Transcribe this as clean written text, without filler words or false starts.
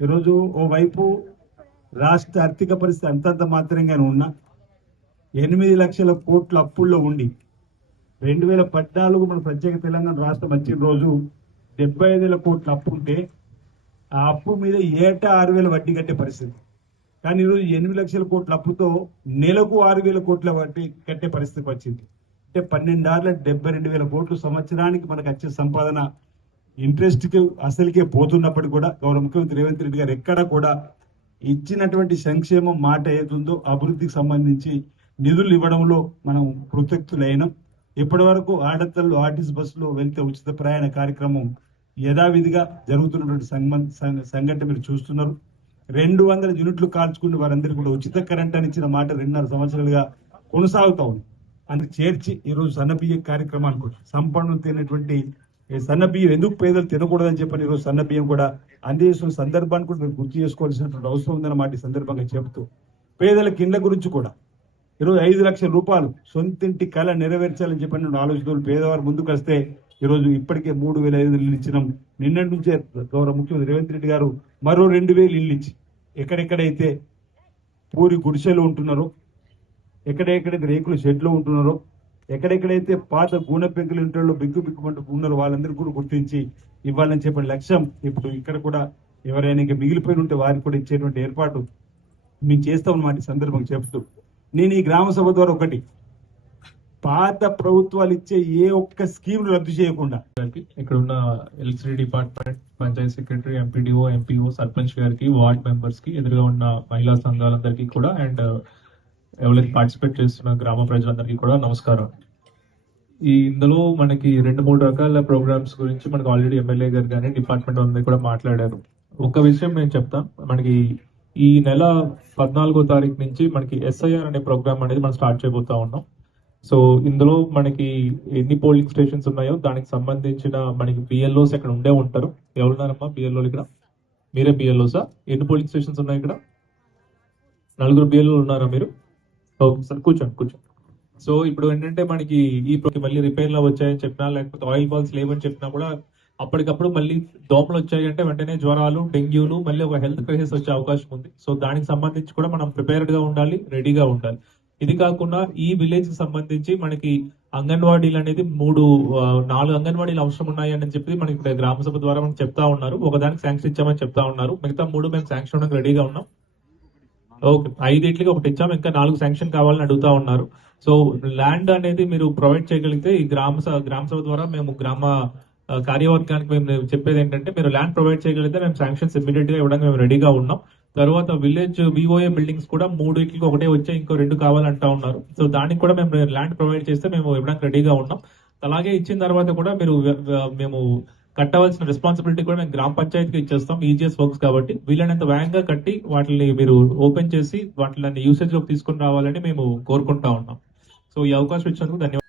ఈరోజు ఓవైపు రాష్ట్ర ఆర్థిక పరిస్థితి అంతంత మాత్రంగానే ఉన్నా 8 లక్షల కోట్ల అప్పుల్లో ఉండి 2014 మన ప్రత్యేక తెలంగాణ రాష్ట్రం వచ్చిన రోజు 75,000 కోట్ల అప్పు ఉంటే ఆ అప్పు మీద ఏటా 6,000 వడ్డీ కట్టే పరిస్థితి. కానీ ఈరోజు 8 లక్షల కోట్ల అప్పుతో నెలకు 6,000 కోట్ల వడ్డీ కట్టే పరిస్థితికి వచ్చింది. అంటే 12 ఏళ్ల 72,000 కోట్లు సంవత్సరానికి మనకు వచ్చే సంపాదన ఇంట్రెస్ట్ కి అసలుకే పోతున్నప్పటికీ కూడా గౌరవ ముఖ్యమంత్రి రేవంత్ రెడ్డి గారు ఎక్కడ కూడా ఇచ్చినటువంటి సంక్షేమం మాట ఏదుందో అభివృద్ధికి సంబంధించి నిధులు ఇవ్వడంలో మనం కృతజ్ఞులైనాం. ఇప్పటి వరకు ఆడతల్లో ఆర్టీసీ బస్సులో వెళ్తే ఉచిత ప్రయాణ కార్యక్రమం యథావిధిగా జరుగుతున్నటువంటి సంఘటన మీరు చూస్తున్నారు. 200 యూనిట్లు కాల్చుకుని వారందరికీ కూడా ఉచిత కరెంట్ అని ఇచ్చిన మాట 2.5 సంవత్సరాలుగా కొనసాగుతా ఉంది. అందుకు చేర్చి ఈరోజు సన్నబియ్యం కార్యక్రమానికి సంపన్నం తినేటువంటి సన్నబియ్యం ఎందుకు పేదలు తినకూడదని చెప్పని ఈరోజు సన్నబియ్యం కూడా అందేసిన సందర్భాన్ని కూడా మీరు గుర్తు చేసుకోవాల్సినటువంటి అవసరం ఉందన్నమాట ఈ సందర్భంగా చెబుతూ, పేదల కింద గురించి కూడా ఈరోజు 5 లక్షల రూపాయలు సొంతింటి కళ నెరవేర్చాలని చెప్పిన ఆలోచనలు పేదవారు ముందుకు వస్తే ఈరోజు ఇప్పటికే 3,500 ఇల్లు ఇచ్చినాం. నిన్నటి నుంచే గౌరవ ముఖ్యమంత్రి రేవంత్ రెడ్డి గారు మరో 2,000 ఇల్లు ఇచ్చి ఎక్కడెక్కడైతే పూరి గుడిసెలు ఉంటున్నారో, ఎక్కడెక్కడైతే రేకుల షెడ్లో ఉంటున్నారో, ఎక్కడెక్కడైతే పాత గూనె పెంకుల ఇంట్లో బిక్కుమంటూ ఉన్నారో వాళ్ళందరూ కూడా గుర్తించి ఇవ్వాలని చెప్పిన లక్ష్యం ఇప్పుడు ఇక్కడ కూడా ఎవరైనా ఇంకా మిగిలిపోయి ఉంటే వారికి కూడా ఇచ్చేటువంటి ఏర్పాటు మేము చేస్తామన్నమాట ఈ సందర్భంగా చెప్తూ, నేను ఈ గ్రామ సభ ద్వారా ఒకటి పాత ప్రభుత్వాలు ఇచ్చే ఏ ఒక్క స్కీమ్ రద్దు చేయకుండా ఇక్కడ ఉన్న electricity department, Panchayat secretary, MPDO, MPO, sarpanch గారికి, వార్డ్ మెంబర్స్ కి, ఎదురుగా ఉన్న మహిళా సంఘాలందరికీ కూడా అండ్ ఎవరైతే పార్టిసిపేట్ చేస్తున్న గ్రామ ప్రజలందరికీ కూడా నమస్కారం. ఇందులో మనకి 2-3 రకాల ప్రోగ్రామ్స్ గురించి మనకి ఆల్రెడీ ఎమ్మెల్యే గారు కానీ డిపార్ట్మెంట్ అందరూ కూడా మాట్లాడారు. ఒక విషయం నేను చెప్తాం, మనకి ఈ నెల 14వ తారీఖు నుంచి మనకి SIR అనే ప్రోగ్రామ్ అనేది మనం స్టార్ట్ చేయబోతా ఉన్నాం. సో ఇందులో మనకి ఎన్ని పోలింగ్ స్టేషన్స్ ఉన్నాయో దానికి సంబంధించిన మనకి BLOs ఇక్కడ ఉండే ఉంటారు. ఎవరున్నారమ్మా BLOలు ఇక్కడ? మీరే BLOసా? ఎన్ని పోలింగ్ స్టేషన్స్ ఉన్నాయి ఇక్కడ? 4 BLOలు ఉన్నారా మీరు? ఓకే సార్, కూర్చోండి. సో ఇప్పుడు ఏంటంటే మనకి ఈ మళ్ళీ రిపేర్లు వచ్చాయని చెప్పినా, లేకపోతే ఆయిల్ బాల్స్ లేవని చెప్పినా కూడా అప్పటికప్పుడు మళ్ళీ దోమలు వచ్చాయి అంటే వెంటనే జ్వరాలు, డెంగ్యూలు, మళ్ళీ ఒక హెల్త్ క్రైసిస్ వచ్చే అవకాశం ఉంది. సో దానికి సంబంధించి కూడా మనం ప్రిపేర్డ్ గా ఉండాలి, రెడీగా ఉండాలి. ఇది కాకుండా ఈ విలేజ్ కి సంబంధించి మనకి అంగన్వాడీలు అనేది 4 అంగన్వాడీలు అవసరం ఉన్నాయని చెప్పి మనకి ఇక్కడ గ్రామ సభ ద్వారా మనకి చెప్తా ఉన్నారు. ఒకదానికి శాంక్షన్ ఇచ్చామని చెప్తా ఉన్నారు, మిగతా 3 మేము శాంక్షన్ అవడానికి రెడీగా ఉన్నాం. ఓకే, 5 ఒకటి ఇచ్చాము, ఇంకా 4 శాంక్షన్ కావాలని అడుగుతా ఉన్నారు. సో ల్యాండ్ అనేది మీరు ప్రొవైడ్ చేయగలిగితే ఈ గ్రామ సభ ద్వారా మేము గ్రామ కార్యవర్గానికి మేము చెప్పేది ఏంటంటే, మీరు ల్యాండ్ ప్రొవైడ్ చేయగలిగితే మేము శాంక్షన్స్ ఇమీడియట్ గా ఇవ్వడానికి మేము రెడీగా ఉన్నాం. తర్వాత విలేజ్ VOA బిల్డింగ్స్ కూడా 3 ఒకటే వచ్చాయి, ఇంకో 2 కావాలంటా ఉన్నారు. సో దానికి కూడా మేము ల్యాండ్ ప్రొవైడ్ చేస్తే మేము ఇవ్వడానికి రెడీగా ఉన్నాం. అలాగే ఇచ్చిన తర్వాత కూడా మేము కట్టవలసిన రెస్పాన్సిబిలిటీ కూడా మేము గ్రామ పంచాయతీకి ఇచ్చేస్తాం, EGS వర్క్స్ కాబట్టి. వీలైనంత వేగంగా కట్టి వాటిని మీరు ఓపెన్ చేసి వాటిని యూసేజ్ లోకి తీసుకుని రావాలని మేము కోరుకుంటా ఉన్నాం. సో ఈ అవకాశం ఇచ్చినందుకు ధన్యవాదాలు.